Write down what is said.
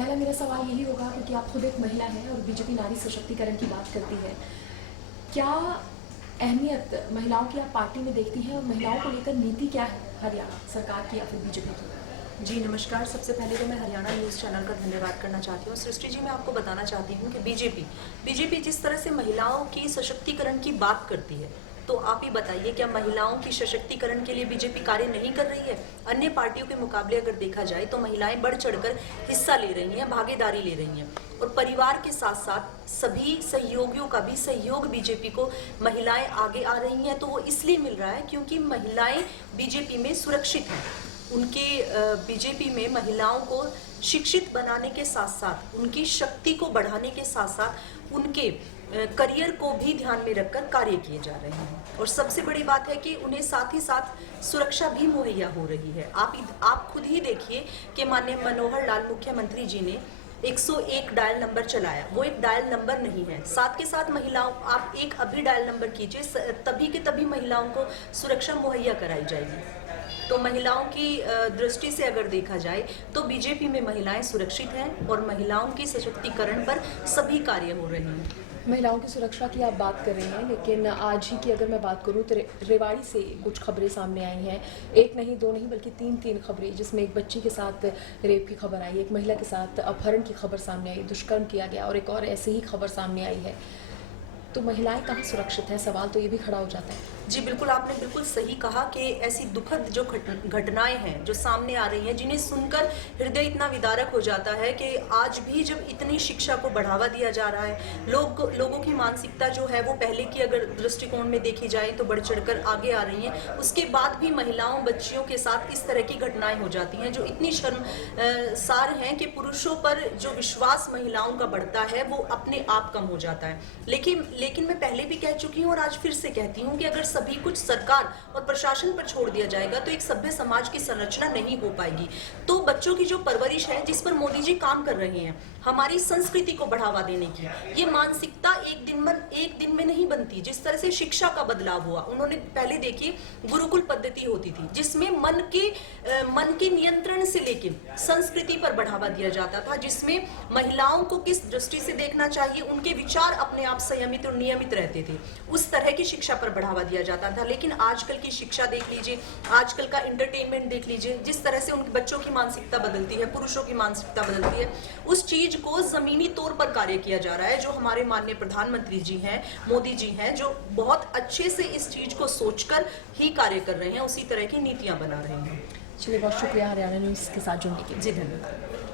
पहला मेरा सवाल यही होगा, क्योंकि आप खुद एक महिला हैं और बीजेपी नारी सशक्तिकरण की बात करती है, क्या अहमियत महिलाओं की आप पार्टी में देखती हैं और महिलाओं को लेकर नीति क्या है हरियाणा सरकार की या फिर बीजेपी की? जी नमस्कार। सबसे पहले तो मैं हरियाणा न्यूज़ चैनल का धन्यवाद करना चाहती हूँ। सृष्टि जी, मैं आपको बताना चाहती हूँ कि बीजेपी जिस तरह से महिलाओं की सशक्तिकरण की बात करती है, तो आप ही बताइए, क्या महिलाओं की सशक्तिकरण के लिए बीजेपी कार्य नहीं कर रही है? अन्य पार्टियों के मुकाबले अगर देखा जाए तो महिलाएं बढ़ चढ़कर हिस्सा ले रही हैं, भागीदारी ले रही हैं, और परिवार के साथ साथ सभी सहयोगियों का भी सहयोग बीजेपी को महिलाएं आगे आ रही हैं। तो वो इसलिए मिल रहा है क्योंकि महिलाएं बीजेपी में सुरक्षित हैं। उनके बीजेपी में महिलाओं को शिक्षित बनाने के साथ साथ, उनकी शक्ति को बढ़ाने के साथ साथ उनके करियर को भी ध्यान में रखकर कार्य किए जा रहे हैं। और सबसे बड़ी बात है कि उन्हें साथ ही साथ सुरक्षा भी मुहैया हो रही है। आप खुद ही देखिए कि माननीय मनोहर लाल मुख्यमंत्री जी ने 101 डायल नंबर चलाया। वो एक डायल नंबर नहीं है, साथ के साथ महिलाओं, आप एक अभी डायल नंबर कीजिए, तभी के तभी महिलाओं को सुरक्षा मुहैया कराई जाएगी। तो महिलाओं की दृष्टि से अगर देखा जाए तो बीजेपी में महिलाएं सुरक्षित हैं और महिलाओं की सशक्तिकरण पर सभी कार्य हो रहे हैं। महिलाओं की सुरक्षा की आप बात कर रही हैं, लेकिन आज ही की अगर मैं बात करूं तो रेवाड़ी से कुछ खबरें सामने आई हैं। एक नहीं, दो नहीं, बल्कि तीन खबरें, जिसमें एक बच्ची के साथ रेप की खबर आई, एक महिला के साथ अपहरण की खबर सामने आई, दुष्कर्म किया गया, और एक और ऐसे ही खबर सामने आई है। तो महिलाएं कहाँ सुरक्षित हैं? सवाल तो ये भी खड़ा हो जाता है। जी बिल्कुल, आपने बिल्कुल सही कहा कि ऐसी दुखद जो घटनाएं हैं जो सामने आ रही हैं, जिन्हें सुनकर हृदय इतना विदारक हो जाता है कि आज भी जब इतनी शिक्षा को बढ़ावा दिया जा रहा है, लोगों की मानसिकता जो है वो पहले की अगर दृष्टिकोण में देखी जाए तो बढ़ चढ़कर आगे आ रही हैं, उसके बाद भी महिलाओं, बच्चियों के साथ इस तरह की घटनाएं हो जाती हैं जो इतनी शर्मसार हैं कि पुरुषों पर जो विश्वास महिलाओं का बढ़ता है वो अपने आप कम हो जाता है। लेकिन मैं पहले भी कह चुकी हूँ और आज फिर से कहती हूँ कि अगर सभी कुछ सरकार और प्रशासन पर छोड़ दिया जाएगा तो एक सभ्य समाज की संरचना नहीं हो पाएगी। तो बच्चों की जो परवरिश है, जिस पर मोदी जी काम कर रहे हैं, हमारी संस्कृति को बढ़ावा देने की, ये मानसिकता एक दिन में नहीं बनती। जिस तरह से शिक्षा का बदलाव हुआ, उन्होंने पहले देखिए गुरुकुल पद्धति होती थी जिसमें मन के नियंत्रण से लेकर संस्कृति पर बढ़ावा दिया जाता था, जिसमें महिलाओं को किस दृष्टि से देखना चाहिए, उनके विचार अपने आप संयमित और नियमित रहते थे, उस तरह की शिक्षा पर बढ़ावा दिया जाता था। लेकिन आजकल की शिक्षा देख लीजिए, आजकल का एंटरटेनमेंट देख लीजिए, जिस तरह से उनके बच्चों की मानसिकता बदलती है, पुरुषों की मानसिकता बदलती है, उस चीज को जमीनी तौर पर कार्य किया जा रहा है। जो हमारे माननीय प्रधानमंत्री जी हैं, मोदी जी हैं, जो बहुत अच्छे से इस चीज को सोचकर ही कार्य कर रहे हैं, उसी तरह की नीतियां बना रहे हैं। चलिए, बहुत शुक्रिया हरियाणा न्यूज़ के साथ जुड़ने के लिए। जी धन्यवाद।